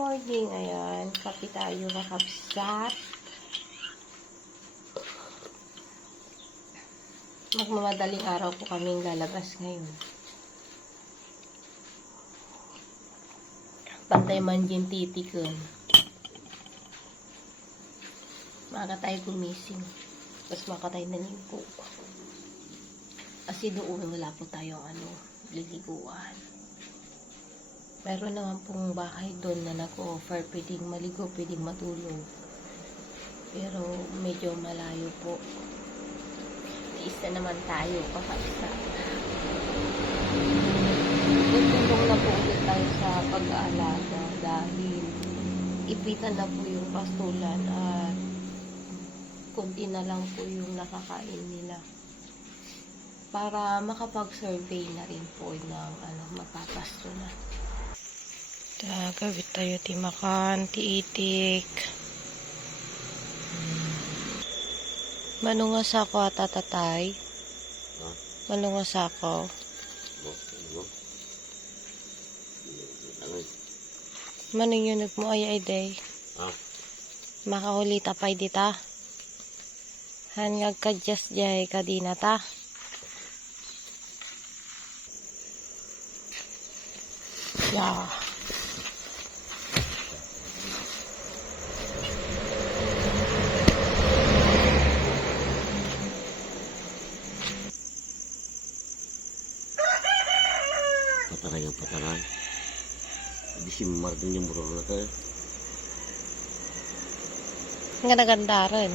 morning. Ayan, kape tayo kakapsat. Magmamadaling araw po kaming lalabas ngayon. Pantay man din titikon. Maaga tayo gumising. Tapos maka tayo naligo. Kasi doon wala po tayong ano, liliguan. Meron naman pong bahay doon na nag-offer. Pwedeng maligo, pwedeng matulog. Pero medyo malayo po. Isa naman tayo kakasa. Tutulong na po ulit tayo sa pag-aalaga dahil ipitan na po yung pastulan at kunti na lang po yung nakakain nila para makapag-survey na rin po ng ano, mapapasto na. Ta, gawit tayo timakan, tiitik. Manunga sa ako at tatatay. Manunga sa ako. Manong yunog mo ay ay day. Ah. Makahuli tapay dita. Hangag ka just jay kadina ta. Yeah. Martin yung muro na tayo. Ang ganda rin.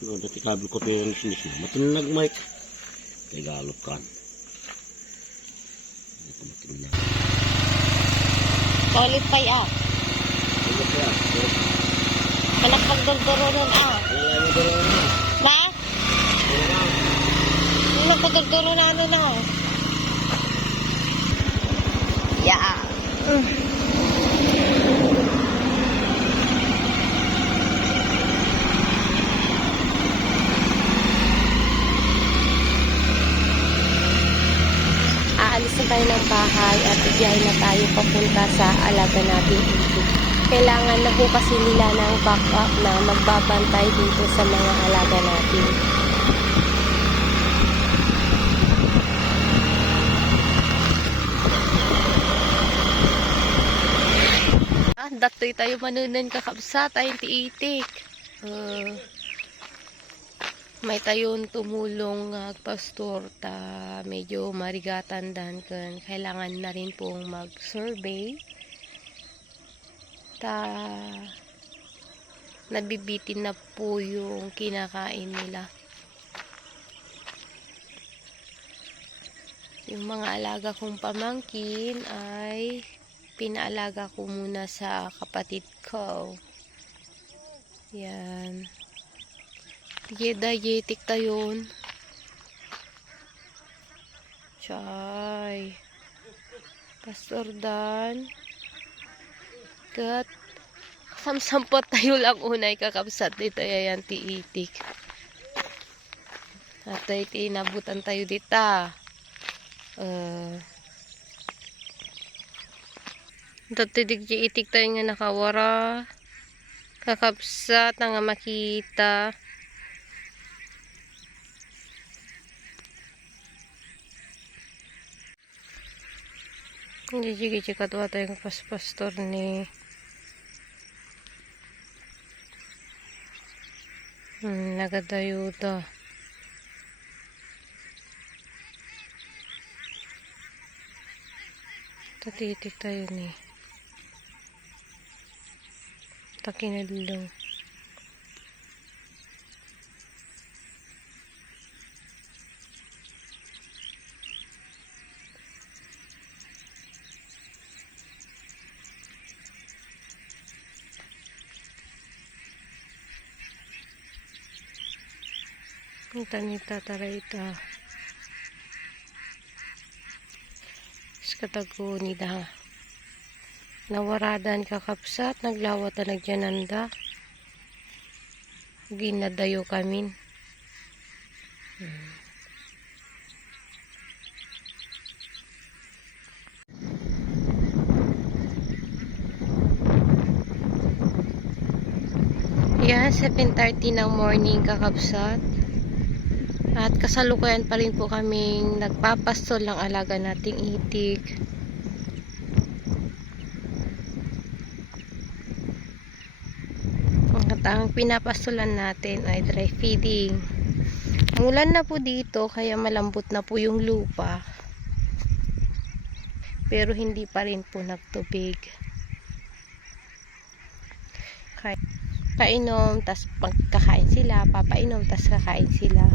No, dati kabil ko tayo ng sinis na. Matinag, Mike. Tagalog kan. Ito matinag. Solid pay ah. Anak pagdurduro nun ah. Na. Na? Ano pagdurduro na ano na? Yeah. Aalis na tayo ng bahay at biyahe na tayo papunta sa alaga natin ito. Kailangan na po kasi nila ng backup na magbabantay dito sa mga alaga natin. Ah, datoy tayo manunan kakabsa tayong tiitik. Uh, may tayon tumulong nga pastor ta medyo marigatan dan kan. Kailangan na rin pong mag-survey. Ta nabibitin na po yung kinakain nila. Yung mga alaga kong pamangkin ay pinaalaga ko muna sa kapatid ko. Yan Diabetic tayon. Chay. Pastor Dan. Kat. Samsampot tayo lang unay kakabsat dito yayan tiitik. Atay tinabutan tayo dita. Uh, Dati itik tayo nga nakawara. Kakabsat na nga makita. Hindi jigi kadwa tayong paspastor ni hmm, nagadayuda. Tatitik tayo ni takinadlo. Kita nita taraita. Skatago ni da. Nawaradan kakapsat, naglawat na nagyananda. Ginadayo kami. Yan, 7.30 ng morning kakapsat. At kasalukuyan pa rin po kaming nagpapastol ng alaga nating itik. At ang pinapastulan natin ay dry feeding. Mulan na po dito kaya malambot na po yung lupa. Pero hindi pa rin po nagtubig. Kaya painom, tas pagkakain sila, papainom, tas kakain sila.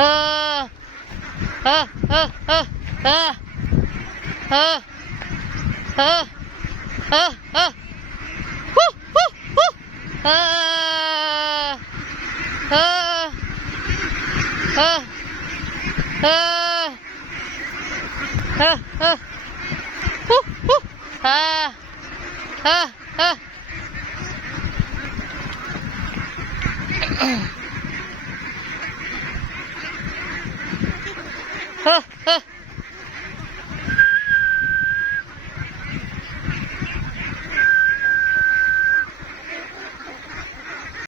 Ah. Ah, ah, ah, ah. Ah. Ah. Ah, ah. Huh, huh, huh. Ah. Ah. Ah. Ah. Ah, ah. Huh, huh. Ah. Ah, ah. Ah, ah.